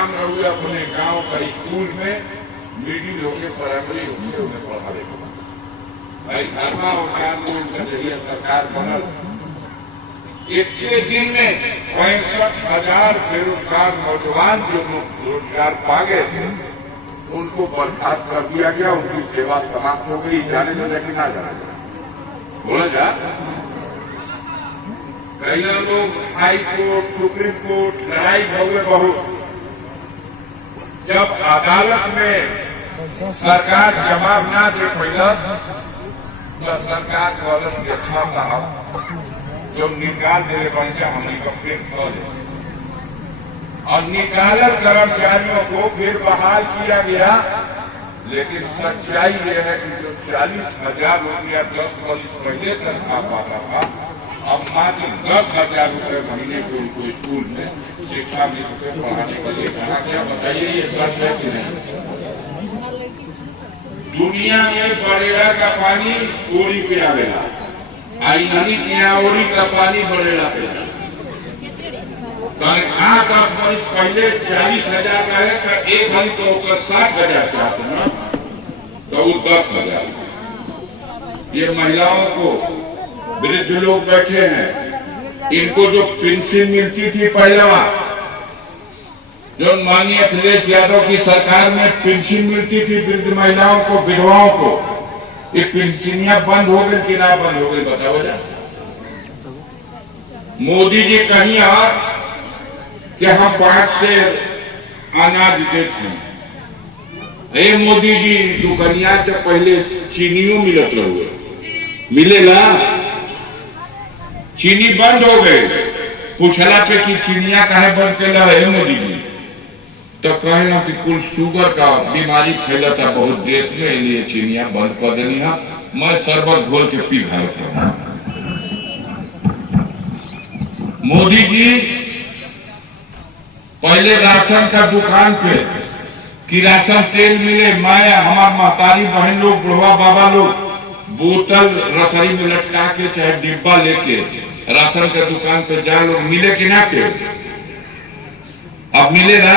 काम रहुए अपने गांव का स्कूल में मिडिल होके प्राइमरी होके उन्हें पढ़ावे के भाई धर्मा और जरिए सरकार बनल एक दिन में 65,000 बेरोजगार नौजवान जो रोजगार पा गए थे उनको बर्खास्त कर दिया गया, उनकी सेवा समाप्त हो गई। जाने दो लेकिन ना जाने बोला जा कई लोग हाई कोर्ट सुप्रीम कोर्ट लड़ाई हो गए बहुत। जब अदालत में सरकार जवाब ना दे पैदा तो सरकार कॉलेज के अच्छा साहब जो निकाल दे बन जाए हम कंप्लेन और निकालल कर्मचारियों को फिर बहाल किया गया। लेकिन सच्चाई यह है कि जो 40,000 रुपया 10 वर्ष पहले तक आ पाता था अब मात्र 10,000 रुपये महीने को उनको स्कूल में शिक्षा में पढ़ाने के लिए कहा गया। बताइए ये सच है कि नहीं? दुनिया में बरेला का पानी ओरी पे आवेला, आई नहीं किया ओरी का पानी बरेला पे 10 वर्ष पहले 40,000 का है तो एक घड़ी तो 60,000 चाहते हैं तो वो 10,000। ये महिलाओं को वृद्ध लोग बैठे हैं इनको जो पेंशन मिलती थी पहले जो माननीय अखिलेश यादव की सरकार में पेंशन मिलती थी वृद्ध महिलाओं को विधवाओं को, ये पेंशनियां बंद हो गई कि ना बंद हो गई बताओ जा। मोदी जी कहीं आ कि हम 5 से अनाज देते हैं। हे मोदी जी दुकानिया तो पहले चीनियों मिलत रहुए मिलेला, चीनी बंद हो गए। पूछला पे कि चीनिया काहे बंद कैला है मोदी जी तो कहना कि कुल शुगर का बीमारी फैलता बहुत देश में इसलिए चीनिया बंद कर देनी है। मैं शरबत घोल के पी खा था। मोदी जी पहले राशन का दुकान पे कि राशन तेल मिले, मैं हमार महतारी बहन लोग बुढ़वा बाबा लोग बोतल रसोई में लटका के चाहे डिब्बा लेके राशन के दुकान पे जा लोग मिले कि ना के अब मिले ना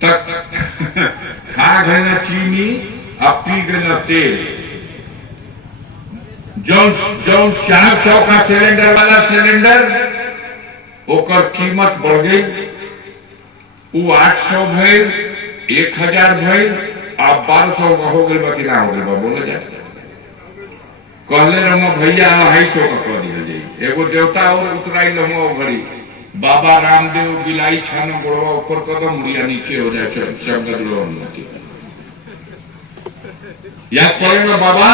तक खा गए ना चीनी अब पी गए ना तेल। जो 400 का सिलेंडर वाला सिलेंडर ओकर कीमत बढ़ गई, वो 800 भइल 1,000 भइल अब 1200 हो गए बाकी ना हो गए बोले जाए। कहले रहो भैया 250 का कर दिया जाए। एगो देवता और उतराई रहो घड़ी बाबा रामदेव बिलाई छाना गोड़वा ऊपर कदम मुड़िया नीचे हो जाए चमक याद पड़े ना बाबा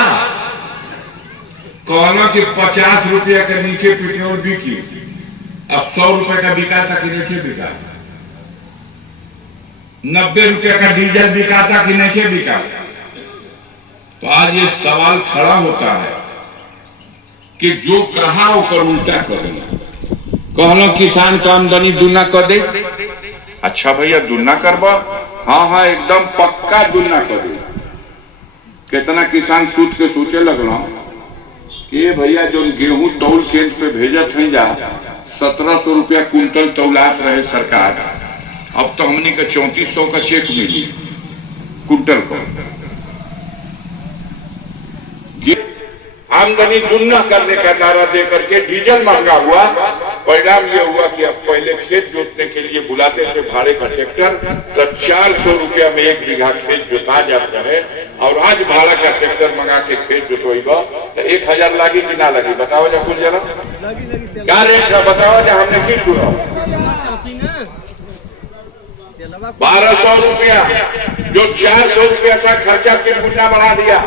कहना कि 50 रुपया के नीचे पेट्रोल बिकी, अब 100 रुपए का बिका था कि नहीं बिका, 90 रुपया का डीजल बिका था कि नहीं बिका। तो आज ये सवाल खड़ा होता है कि जो कहा ऊपर उल्टा करेगा। कहना किसान का आमदनी दुना कर दे, अच्छा भैया दुना करवा, हाँ एकदम पक्का दुना कर दे। कितना किसान सूत के सोचे लगना कि भैया जो गेहूं तौल केंद्र पे भेजत है जा 1700 रुपया कुंटल तौलात रहे सरकार, अब तो हमने का 3400 का चेक मिली कुंटल को। आमदनी दुगना करने का नारा देकर के डीजल महंगा हुआ। परिणाम यह हुआ कि अब पहले खेत जोतने के लिए बुलाते थे भाड़े का ट्रैक्टर तो 400 रुपया में 1 बीघा खेत जोता जाता है और आज भाड़ा का ट्रैक्टर मंगा के खेत जोतेगा तो 1,000 लगी कि ना लगी बताओ जा कुछ जरा क्या रेट है बताओ जा। हमने की सुना 1200 रुपया जो 400 रुपया का खर्चा 3 गुना बढ़ा दिया।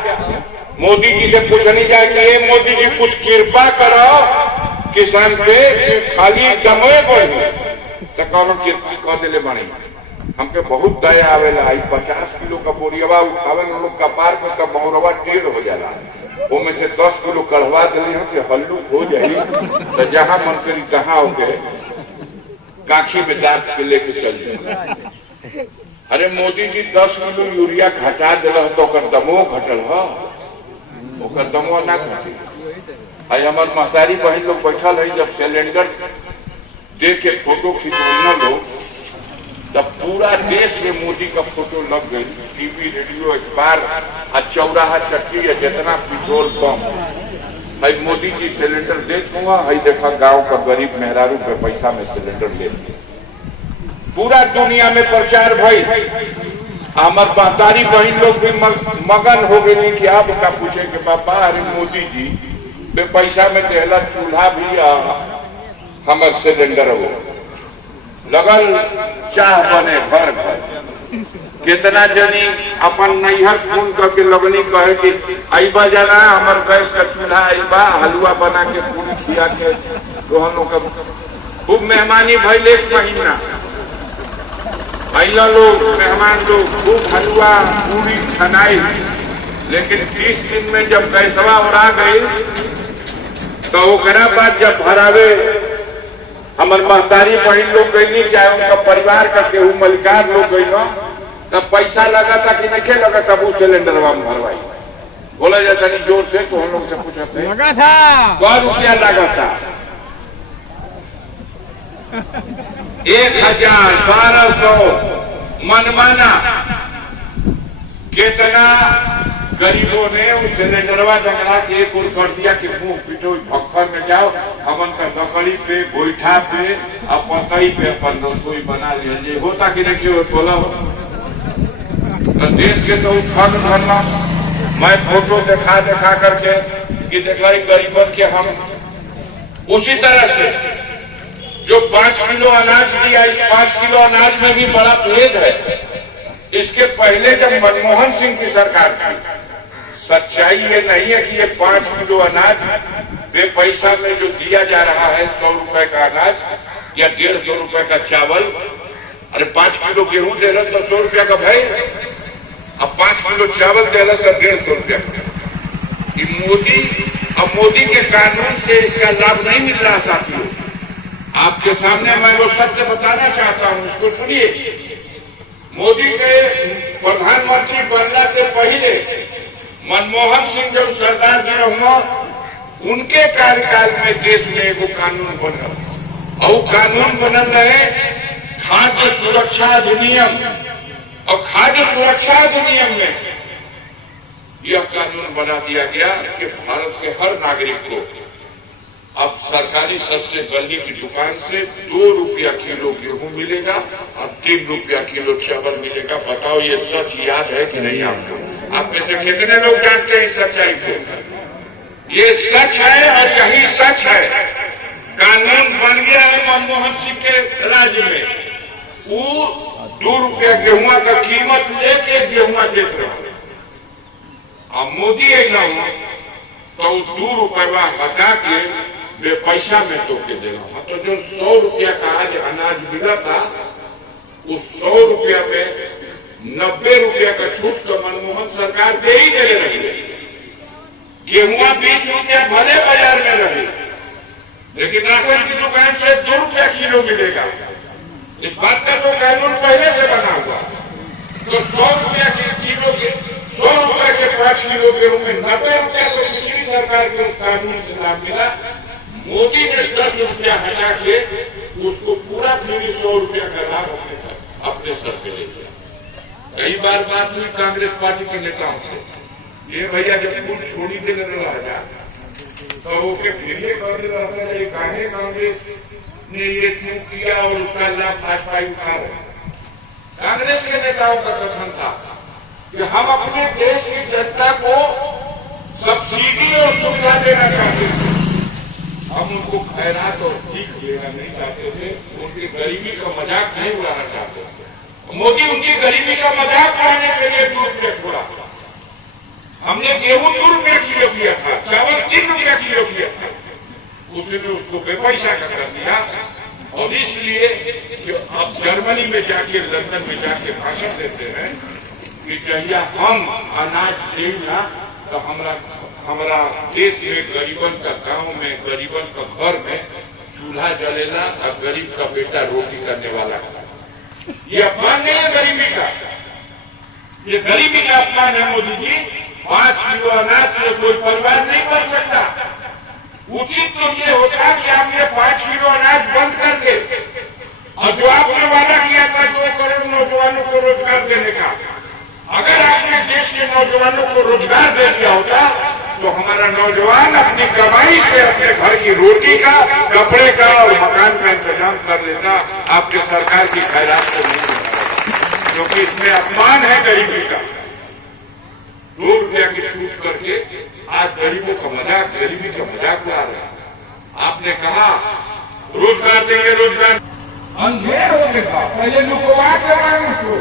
मोदी जी से पूछनी चाहिए मोदी जी कुछ कृपा करो किसान पे खाली दमोए बढ़े तो कौन कृपा कर दिले बनी। हमके बहुत दया आवेला 50 किलो का बोरियावा उठावे लोग कपार पे का बहुरवा टेढ़ हो जाला, वो में से 10 किलो कढ़वा दिले हम कि हल्लुक हो जाए तो जहां मन करी तहां हो गए काखी में दांत के लेके चल जाए। अरे मोदी जी 10 किलो यूरिया घटा दिल तो दमो घटल है, दमो ना घटे। हमार महतारी बहन लोग बैठल है जब सिलेंडर देख के फोटो खिंचवाना लोग, तब पूरा देश में मोदी का फोटो लग गई। टीवी, रेडियो, अखबार, चौराहा, चट्टी या जितना पेट्रोल पंप, भाई मोदी जी सिलेंडर दे दूंगा, हई देखा गांव का गरीब मेहरारू पे पैसा में सिलेंडर दे दूंगा। पूरा दुनिया में प्रचार भाई। हमार महतारी बहन लोग भी मगन हो गई कि आप का पूछे कि बाबा अरे मोदी जी बे पैसा में देला चूल्हा भी हमार सिलेंडर हो लगल चाह बने घर घर। कितना जनी अपन नैहर फोन करके लगनी कहे कि अबा जाना हमार गैस का चूल्हा अबा, हलवा बना के पूरी खिया के तो हम लोग खूब मेहमानी भइल। 1 महीना अला लोग मेहमान लोग खूब हलवा पूरी खनाई, लेकिन 30 दिन में जब गैसवा उड़ा गई तो ओकरा बाद जब भरावे हमार महतारी बहन लोग गई, चाहे उनका परिवार का केहू मलिकार लोग गई ना, तब पैसा लगा था कि नहीं लगा, तब उस सिलेंडर में भरवाई। बोला जाता नहीं जोर से, तो हम लोग से पूछते लगा था 100 रुपया लगा था। 1000, 1200 मनमाना। कितना गरीबों ने उस सिलेंडरवा जंगला के एक और कर दिया कि मुंह पीटो भक्खर में जाओ, हमन का लकड़ी पे, गोईठा पे, पतई पे अपन रसोई बना लीजिए। होता कि नहीं हो बोला हो तो देश के तो उत्थान करना। मैं फोटो दिखा करके कि दिखाई गरीबन के हम उसी तरह से जो 5 किलो अनाज दिया, इस 5 किलो अनाज में भी बड़ा भेद है। इसके पहले जब मनमोहन सिंह की सरकार थी, सच्चाई ये नहीं है कि ये 5 किलो अनाज बे पैसा में जो दिया जा रहा है, 100 रुपए का अनाज या 150 रुपए का चावल। अरे 5 किलो गेहूं दे रहा तो 100 रुपया का भाई, अब 5 किलो चावल दे रहा तो 150 रुपया का। मोदी के कानून से इसका लाभ नहीं मिल रहा साथियों। आपके सामने मैं वो सत्य बताना चाहता हूं, उसको सुनिए। मोदी के प्रधानमंत्री बनने से पहले मनमोहन सिंह जब सरदार जी रहो, उनके कार्यकाल में देश में एगो कानून बनल, और कानून बनल रहे खाद्य सुरक्षा अधिनियम। और खाद्य सुरक्षा अधिनियम में यह कानून बना दिया गया कि भारत के हर नागरिक को अब सरकारी सस्ते गली की दुकान से 2 रुपया किलो गेहूं मिलेगा और 3 रुपया किलो चावल मिलेगा। बताओ ये सच याद है कि नहीं आपको? आप में से कितने लोग जानते हैं इस सच्चाई को? ये सच है और यही सच है। कानून बन गया है मनमोहन सिंह के राज्य में। वो 2 रुपया गेहुआ का कीमत लेके गेहुआ देख रहा है। अब मोदी एकदम तो 2 रुपया हटा के पैसा में तो के देगा। तो जो 100 रुपया का आज अनाज मिला था, उस 100 रुपया में 90 रुपया का छूट तो मनमोहन सरकार दे ही दे रही है। गेहुआ 20 रुपया भले बाजार में रहे, लेकिन राशन की दुकान से 2 रुपया किलो मिलेगा। इस बात का तो कानून पहले से बना हुआ। तो 100 रुपया के किलो के 100 रुपया के 5 किलो गेहूं में 90 रुपया तो पिछली सरकार के उस कानून से लाभ मिला। मोदी ने 10 रुपया हटा के उसको पूरा फिर 100 रुपया का लाभ अपने सर पे ले लिया। कई बार बात हुई कांग्रेस पार्टी के नेताओं से, ये भैया जब कुछ छोड़ी देने लगा तो वो फिर ये कर रहा है काहे कांग्रेस ने ये चूक किया और उसका लाभ भाजपा उठा रहे। कांग्रेस के नेताओं का कथन था कि हम अपने देश की जनता को सब्सिडी और सुविधा देना चाहते थे, हम उनको खैरात और भीख देना नहीं चाहते थे, उनकी गरीबी का मजाक नहीं उड़ाना चाहते थे। मोदी उनकी गरीबी का मजाक उड़ाने के लिए 2 रुपया छोड़ा। हमने गेहूं 2 रुपया किलो किया था, चावल 3 रुपया किलो किया था, उसने उसको बेपैसा का कर दिया। और इसलिए जो अब जर्मनी में जाके, लंदन में जाके भाषण देते हैं कि जहिया हम अनाज देना तो हमारा देश में गरीबन का गांव में, गरीबन का घर में चूल्हा जलेला और गरीब का बेटा रोटी करने वाला है। ये अपमान नहीं है गरीबी का, ये गरीबी का अपमान है। मोदी जी 5 किलो अनाज से कोई परिवार नहीं बन सकता। उचित तो ये होता कि आप ये 5 किलो अनाज बंद करके और जो आपने वादा किया था 2 करोड़ नौजवानों को रोजगार देने का, अगर आपने देश के नौजवानों को रोजगार दे दिया होता तो हमारा नौजवान अपनी कमाई से अपने घर की रोटी का, कपड़े का और मकान का इंतजाम कर लेता। आपके सरकार की खैरात को नहीं देता, क्योंकि इसमें अपमान है गरीबी का। 2 रुपया की छूट करके आज गरीबों का मजाक, गरीबी का मजाक उड़ा रहे हैं। आपने कहा रोजगार देंगे, रोजगार अंधेर हो गया, पहले लुकवा के मांगे तो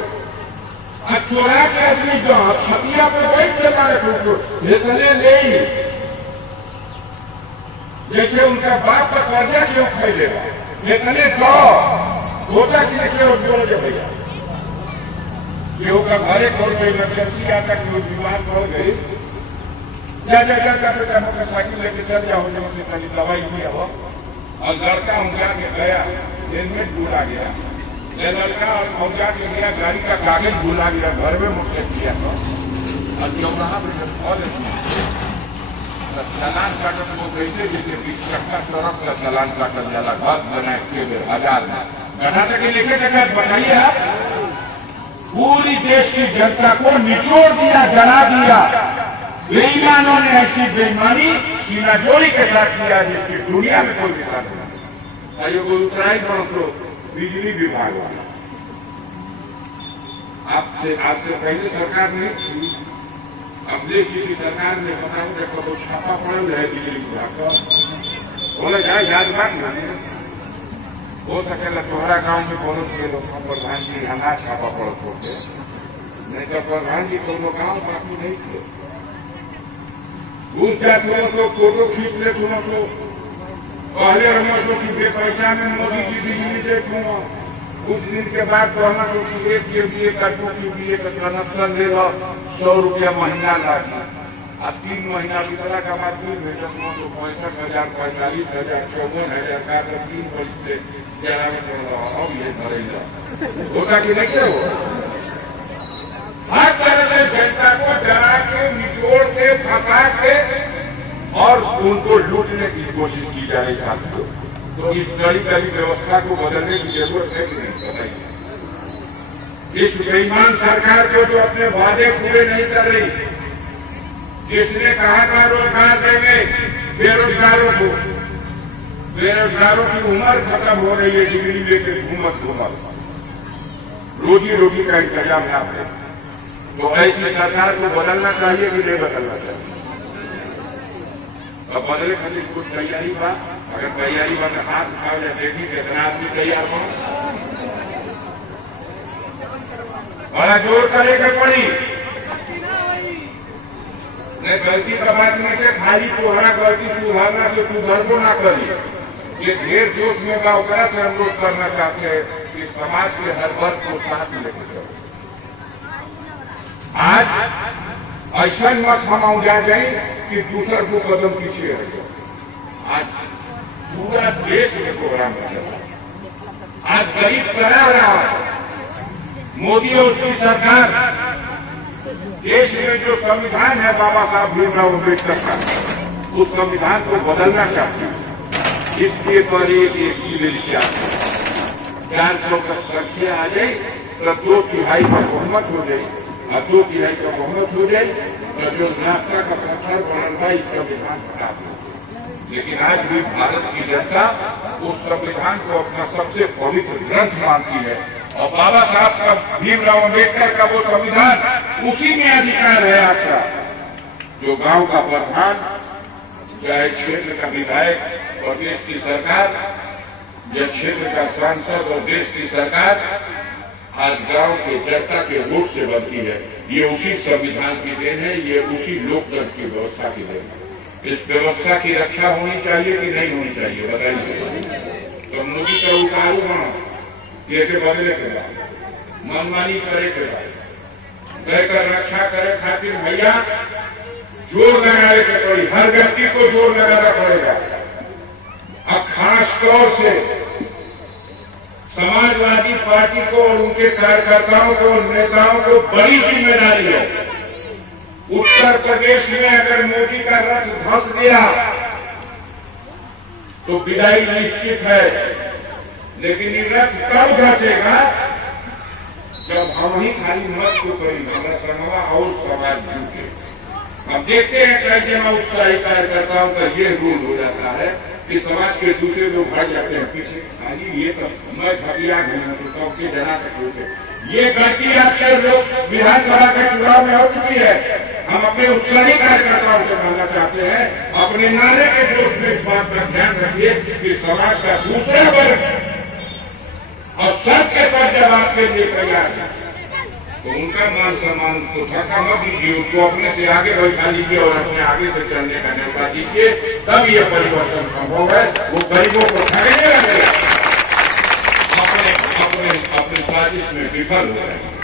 चोरा के आदमी छतिया पे बैठ के मारे ठोको इतने ले, जैसे उनका बाप का कर्जा क्यों फैलेगा, इतने दो होता कि क्यों बोल दे भैया केहू का घरे खोल गई, इमरजेंसी आता कि वो बीमार पड़ गई, जा बेटा मोटरसाइकिल लेके चल जाओ, से खाली दवाई भी हो। और लड़का उनका के गया, हेलमेट भूला गया, लड़का और जाके गया, गाड़ी का कागज भूला गया, घर में मुझसे किया था और चौराहा पर चालान काटत को कैसे जैसे 20 टक्का तरफ का चालान काटल जाला, घर बना के 1000 में गधा तक लेके जगह बताइए आप। पूरी देश की जनता को निचोड़ दिया, जला दिया। बेईमानों ने ऐसी बेईमानी सीना जोड़ी के साथ किया जिसकी दुनिया में कोई मिसाल नहीं। उत्तरायण पड़ोसो बिजली विभाग आपसे पहले सरकार ने, अब देखिए कि सरकार ने बताया देखो तो छापा पड़ल है बिजली विभाग का, बोले जाए याद मान हो सकेला तोहरा गांव में बोलो से प्रधान जी हना छापा पड़त होते, नहीं तो प्रधान जी दोनों गांव बाकी नहीं थे। घुस जाते तो फोटो खींच ले, तुम तो पहले रमो कि पैसा में मोदी जी बिजली देखूंगा, कुछ दिन के बाद कहना तो एक के लिए का 2 के लिए का कनेक्शन ले लो, 100 रुपया महीना लागी। अब 3 महीना बीतला का बाद फिर भेजो तो 65,000, 45,000, 54,000 का 3 पैसे जरा में ये भरेगा होता कि नहीं हो। हर तरह से जनता को डरा के, निचोड़ के, फंसा के और उनको लूटने की कोशिश की जा रही साथियों। तो इस कड़ी व्यवस्था को बदलने की जरूरत है कि नहीं बताइए। इस बेईमान सरकार को जो अपने वादे पूरे नहीं कर रही, जिसने कहा था रोजगार देंगे बेरोजगारों को, बेरोजगारों की उम्र खत्म हो रही है, डिग्री लेके घूमत रोजी रोटी का इंतजाम ना है, तो ऐसी सरकार को बदलना चाहिए कि नहीं बदलना चाहिए। अब बदले खाली कुछ तैयारी बा, अगर तैयारी बा तो हाथ उठाओ या देखी कितना आदमी तैयार हो, बड़ा जोर करेगा पड़ी। नहीं गलती का बात नहीं है, खाली तोहरा गलती सुधारना से सुधर को ना करी। ये ढेर जोश में बा ओकरा से अनुरोध करना चाहते हैं कि समाज के हर वर्ग को साथ लेके चलो। आज ऐसा मत हम जा जाए कि दूसरा 2 कदम पीछे है। आज पूरा देश में प्रोग्राम चला, आज गरीब करा रहा है मोदी और उसकी सरकार। देश में जो संविधान है बाबा साहब भीमराव अम्बेडकर का, उस संविधान को बदलना चाहते हैं। इसलिए पर एक ले चाहते 400 का संख्या आ जाए तो 2/3 का बहुमत हो जाए, और 2/3 का बहुमत हो जाए तो जो नाश्ता का पत्थर बनता है इस संविधान हटा दे। लेकिन आज भी भारत की जनता उस संविधान को अपना सबसे पवित्र ग्रंथ मानती है, और बाबा साहब का, भीमराव अम्बेडकर का वो संविधान, उसी में अधिकार है आपका। जो गांव का प्रधान, चाहे क्षेत्र का विधायक और देश की सरकार, या क्षेत्र का सांसद और देश की सरकार आज गांव के जनता के वोट से बनती है। ये उसी संविधान की देन है, ये उसी लोकतंत्र की व्यवस्था की देन है। इस व्यवस्था की रक्षा होनी चाहिए कि नहीं होनी चाहिए बताइए। तो मोदी का उतारू बनो, कैसे बदले के बाद मनमानी करे के बाद बेहतर रक्षा करे खातिर भैया जोर लगाने के पड़ी, हर व्यक्ति को जोर लगाना पड़ेगा। अब खास तौर से समाजवादी पार्टी को और उनके कार्यकर्ताओं को, नेताओं को बड़ी जिम्मेदारी है। उत्तर प्रदेश में अगर मोदी का रथ धंस गया तो विदाई निश्चित है। लेकिन ये रथ कब घसेगा जब हम ही खाली मत को करी हमारा समवा और समाज झूठे। अब देखते हैं कई जगह उत्साही कार्यकर्ताओं का ये रूल हो जाता है कि समाज के दूसरे लोग भाग जाते हैं पीछे। ये तो मैं भगिया घूमा तो सबके जना तक होते। ये गलती अक्सर लोग विधानसभा के चुनाव में हो चुकी है। हम अपने उत्साही कार्यकर्ताओं से कहना चाहते हैं अपने नारे के जोश में इस बात का ध्यान रखिए कि समाज का दूसरा वर्ग और सबके सब जवाब के लिए तैयार है, तो उनका मान सम्मान उसको धक्का मत दीजिए, उसको अपने से आगे बैठा लीजिए और अपने आगे से चलने का न्यौता दीजिए, तब ये परिवर्तन संभव है। वो गरीबों को ठगने लगे, अपने साजिश में विफल हो रहे हैं।